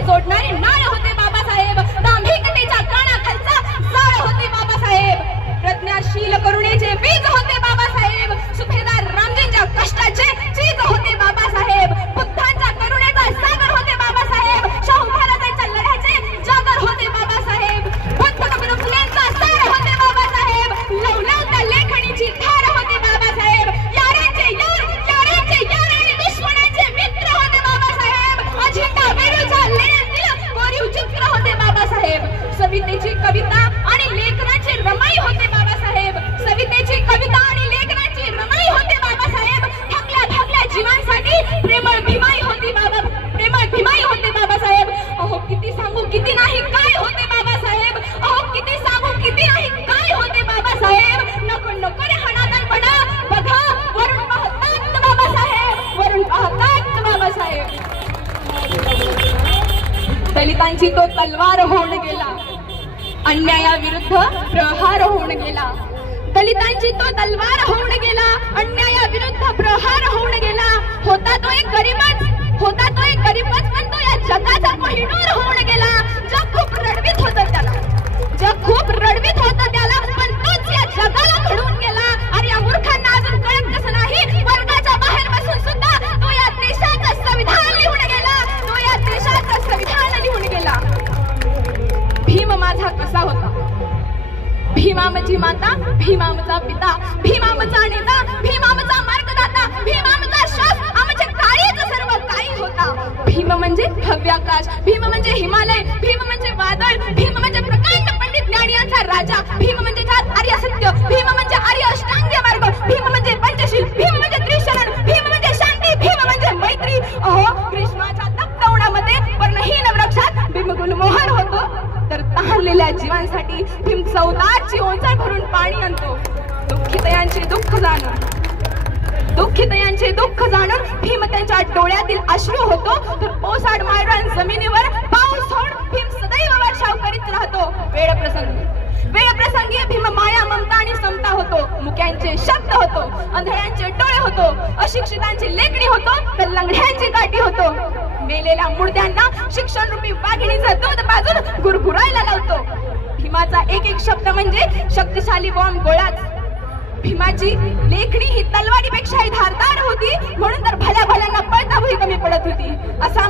मातीशी जोडणारे नाळ होते बाबासाहेब. दांभिकतेच्या कानाखालचा जाळ होते बाबासाहेब. प्रज्ञाशील करुणेचे बीज होते बाबासाहेब. सुभेदार रामजींच्या कष्टाचे चीज होते बाबासाहेब. बुद्धांच्या करुणेचा सागर होते बाबासाहेब. शाहू महाराजांच्या लढ्याचे जागर होते बाबासाहेब. बुद्ध कबीर फुलेंचा सार होते बाबासाहेब. लवलवत्या लेखणीची धार होते बाबासाहेब. यारांचे यार, यारांचे यार आणि दुश्मनांचे मित्र होते बाबासाहेब. अजिंठा वेरूळच्या लेण्यातील कोरीव चित्र होते बाबासाहेब. सवितेची कविता आणि लेखनाची रमाई होते बाबासाहेब. सवितेची कविता आणि लेखनाची रमाई होते बाबासाहेब. थकल्या भागल्या जीवांसाठी प्रेमळ भीमाई होती प्रेमळ भीमाई होते बाबासाहेब. अहो किती सांगू किती नाही काय होते बाबासाहेब. अहो किती सांगू किती नाही काय होते बाबासाहेब. नको नको रे हणादानपणा, बघा वरून पाहतात बाबासाहेब, वरून पाहतात बाबासाहेब. दलितांची तो तलवार होऊन गेला, अन्यायाविरुद्ध प्रहार होऊन गेला. दलितांची तो तलवार होऊन गेला, अन्यायाविरुद्ध प्रहार होऊन गेला. होता तो एक गरीबच, होता तो एक गरीबच, पण तो या जगाचा कोहिनूर होऊन गेला. जग खूप रडवीत होतं त्याला, जग खूप रडवीत होतं त्याला, पण तोच या जगाला घडवून गेला. आणि या मूर्खांना अजून कळत कसं नाही, वर्गाच्या बाहेर बसून सुद्धा तो या देशाचं संविधान लिहून गेला, तो या देशाचं संविधान लिहून गेला. भीम माझा कसा होता, भीमामची माता, भीमामचा पिता, भीमामचा नेता, भीमामचा मार्गदाता, भीमामचा श्वास, आमचे काळीच सर्व काही होता. भीम म्हणजे भव्याकाश, भीम म्हणजे हिमालय, भीम म्हणजे वादळ, भीम म्हणजे प्रकांड पंडित ज्ञानियांचा राजा, भीम म्हणजे जात आर्य सत्य, भीम म्हणजे आर्य अष्टांग मार्ग, भीम म्हणजे पंचशील, भीम म्हणजे त्रिशरण, भीम म्हणजे शांती, भीम म्हणजे मैत्री. अहो ग्रीष्माच्या तप्त उन्हामध्ये पर्णहीन वृक्षात भीम गुलमोहर होतो, तर तहानलेल्या जीवांसाठी भीम चौदाची ओंजळ भरून पाणी आणतो. दुःखितयांचे दुःख जाणून, दुःखितयांचे दुःख जाणून भीम त्यांच्या डोळ्यातील अश्रू होतो, तर ओसाड मायरण जमिनीवर पाऊस सोड भीम सदैव वर्षाव करीत राहतो. वेळप्रसंगी भीम माया, ममता आणि समता होतो. मुक्यांचे शब्द होतो, अंधळ्यांचे डोळे होतो, अशिक्षितांची लेखणी होतो, तर लंगड्यांची गाठी होतो. मेलेल्या मुर्द्यांना शिक्षण रूपी वाघिणीचं दूध पाजून गुरगुरायला लावतो. भीमाचा एक एक शब्द म्हणजे शक्तिशाली बॉम्ब गोळाच. भीमाची लेखणी ही तलवारीपेक्षाही धारदार होती, म्हणून तर भल्या भल्यांना पळता भुई कमी पडत होती. असा